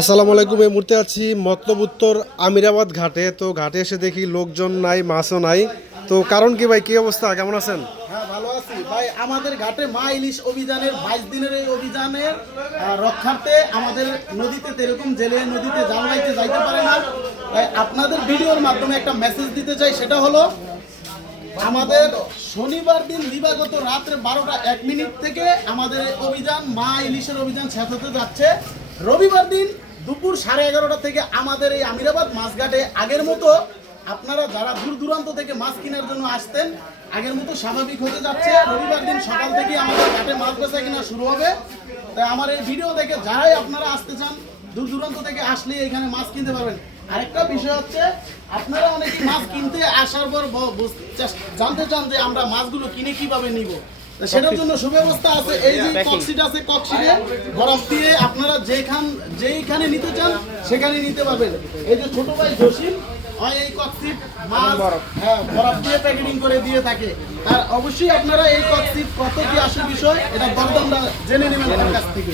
আসসালামু আলাইকুম, এই মুহূর্তে আছি মতলব উত্তর আমিরাবাদ ঘাটে। তো ঘাটে এসে দেখি লোকজন নাই, মাছও নাই। তো কারণ কি ভাই? কি অবস্থা? কেমন আছেন? হ্যাঁ ভালো আছি। ভাই, আমাদের ঘাটে মা ইলিশ অভিযানের বাইশ দিনের এই অভিযানের রক্ষার্থে আমাদের নদীতে এরকম জেলে নদীতে জাল যাইতে পারে না। তাই আপনাদের ভিডিওর মাধ্যমে একটা মেসেজ দিতে চাই, সেটা হলো, আমাদের শনিবার দিন দিবাগত রাত্রে বারোটা এক মিনিট থেকে আমাদের অভিযান, মা ইলিশের অভিযান শেষ হতে যাচ্ছে। রবিবার দিন দুপুর সাড়ে এগারোটা থেকে আমাদের এই আমিরাবাদ মাছঘাটে আগের মতো আপনারা যারা দূর দূরান্ত থেকে মাছ কেনার জন্য আসতেন, আগের মতো স্বাভাবিক হতে যাচ্ছে। রবিবার দিন সকাল থেকে আমাদের ঘাটে মাছ বেচা কিনা শুরু হবে। তাই আমার এই ভিডিও দেখে যারাই আপনারা আসতে চান, দূর দূরান্ত থেকে আসলে এখানে মাছ কিনতে পারবেন। আরেকটা বিষয় হচ্ছে, আপনারা অনেকে মাছ কিনতে আসার পর জানতে চান যে আমরা মাছগুলো কিনে কীভাবে নিব। সেটার জন্য সুব্যবস্থা আছে। এই যে কক্সিট আছে কক্সিটে বরফ দিয়ে আপনারা যেখান যেইখানে নিতে চান সেখানে নিতে পারবেন। এই যে ছোট ভাই জসিম হয় এই কক্সিট মাছ হ্যাঁ বরফ দিয়ে প্যাকেটিং করে দিয়ে থাকে। তার অবশ্যই আপনারা এই কক্সিট কত কি আসে বিষয় এটা দরদামটা জেনে নেবেন তার কাছ থেকে।